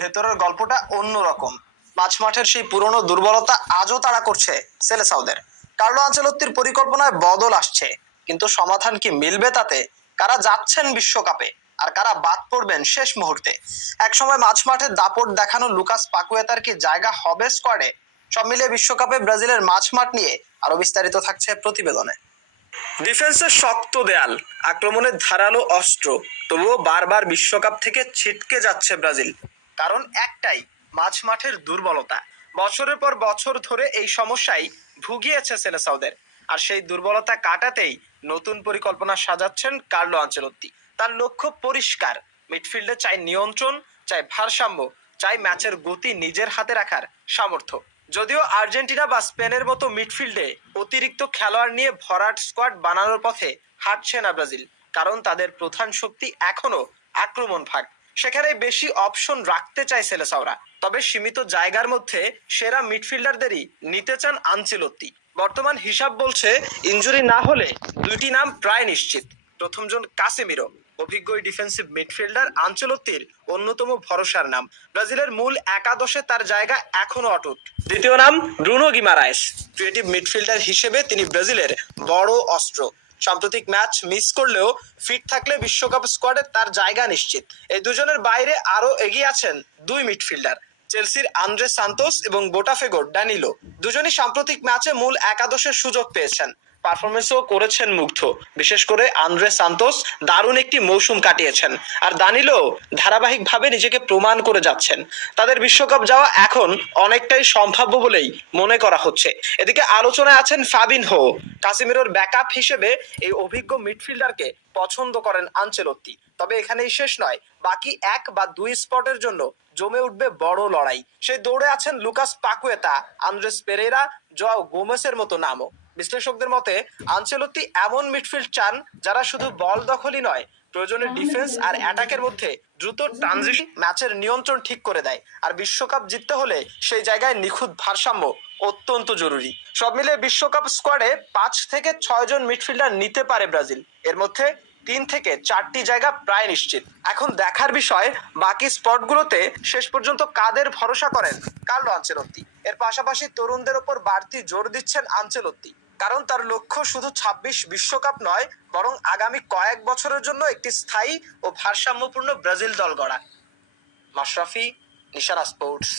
ভেতরের গল্পটা অন্যরকম। মাঝমাঠের সেই পুরনো দুর্বলতা আজও তাড়া করছে সেলেসাওদের। কার্লো আনচেলত্তির পরিকল্পনায় বদল আসছে, কিন্তু সমাধান কি মিলবে তাতে? কারা যাচ্ছেন বিশ্বকাপে আর কারা বাদ পড়বেন শেষ মুহূর্তে? একসময় মাঝমাঠে দাপট দেখানো লুকাস পাকুয়েতার কি জায়গা হবে স্কোয়াডে? সব মিলিয়ে বিশ্বকাপে ব্রাজিলের মাঝমাঠ নিয়ে আরো বিস্তারিত থাকছে প্রতিবেদনে। ডিফেন্সের শক্ত দেয়াল, আক্রমণের ধারালো অস্ত্র, তবুও বারবার বিশ্বকাপ থেকে ছিটকে যাচ্ছে ব্রাজিল। কারণ একটাই, মাঝমাঠের দুর্বলতা। বছরের পর বছর ধরে এই সমস্যাই ভুগিয়েছে সেলেসাওদের। আর সেই দুর্বলতা কাটাতেই নতুন পরিকল্পনা সাজাচ্ছেন কার্লো আনচেলত্তি। তার লক্ষ্য পরিষ্কার, মিডফিল্ডে চাই নিয়ন্ত্রণ, চাই ভারসাম্য, চাই ম্যাচের গতি নিজের হাতে রাখার সামর্থ্য। যদিও আর্জেন্টিনা বা স্পেনের মতো মিডফিল্ডে অতিরিক্ত খেলোয়াড় নিয়ে ভরাট স্কোয়াড বানানোর পথে হাঁটছে না ব্রাজিল, কারণ তাদের প্রধান শক্তি এখনো আক্রমণ ভাগ। সেখানে বেশি অপশন রাখতে চায় সেলেসাওরা, তবে সীমিত জায়গার মধ্যে সেরা মিডফিল্ডারদেরই নিতে চান আনচেলত্তি। বর্তমান হিসাব বলছে ইনজুরি না হলে দুইটি নাম প্রায় নিশ্চিত। প্রথমজন কাসেমিরো, অভিজ্ঞ ডিফেন্সিভ মিডফিল্ডার, আনচেলত্তির অন্যতম ভরসার নাম। ব্রাজিলের মূল একাদশে তার জায়গা এখনো অটুট। দ্বিতীয় নাম ব্রুনো গিমারায়েস, ক্রিয়েটিভ মিডফিল্ডার হিসেবে তিনি ব্রাজিলের বড় অস্ত্র। সাম্প্রতিক ম্যাচ মিস করলেও ফিট থাকলে বিশ্বকাপ স্কোয়াডে তার জায়গা নিশ্চিত। এই দুজনের বাইরে আরো এগিয়ে আছেন দুই মিডফিল্ডার, চেলসির আন্দ্রে সান্তোস এবং বোটাফেগোর ড্যানিলো। দুজনই সাম্প্রতিক ম্যাচে মূল একাদশের সুযোগ পেয়েছেন, পারফরমেন্সও করেছেন মুগ্ধ। বিশেষ করে আন্দ্রে সান্তোস দারুণ একটি মৌসুম কাটিয়েছেন, আর দানিলো ধারাবাহিকভাবে নিজেকে প্রমাণ করে যাচ্ছেন। তাদের বিশ্বকাপ যাওয়া এখন অনেকটাই সম্ভাব্য বলেই মনে করা হচ্ছে। এদিকে আলোচনায় আছেন ফাবিনহো। কাসেমিরোর ব্যাকআপ হিসেবে এই অভিজ্ঞ মিডফিল্ডারকে পছন্দ করেন আনচেলত্তি। তবে এখানেই শেষ নয়, বাকি এক বা দুই স্পটের জন্য জমে উঠবে বড় লড়াই। সেই দৌড়ে আছেন Lucas Paqueta, Andreas Pereira, Joao গোমেসের মতো নামও। বিশ্লেষকদের মতে আনচেলত্তি এমন মিডফিল্ড চান যারা শুধু বল দখলই নয়, প্রয়োজনে ডিফেন্স আর অ্যাটাকের মধ্যে দ্রুত ট্রানজিশন, ম্যাচের নিয়ন্ত্রণ ঠিক করে দেয়। আর বিশ্বকাপ জিততে হলে সেই জায়গায় নিখুঁত ভারসাম্য অত্যন্ত জরুরি। সব মিলে বিশ্বকাপ স্কোয়াডে 5 থেকে 6 জন মিডফিল্ডার নিতে পারে ব্রাজিল। এর মধ্যে 3 থেকে 4টি জায়গা প্রায় নিশ্চিত। এখন দেখার বিষয় বাকি স্পটগুলোতে শেষ পর্যন্ত কাদের ভরসা করেন কার্লো আনচেলত্তি। এর পাশাপাশি তরুণদের ওপর বাড়তি জোর দিচ্ছেন আনচেলত্তি, কারণ তার লক্ষ্য শুধু 26 বিশ্বকাপ নয়, বরং আগামী কয়েক বছরের জন্য একটি স্থায়ী ও ভারসাম্যপূর্ণ ব্রাজিল দল গড়া। মাশরাফি, নিশানা স্পোর্টস।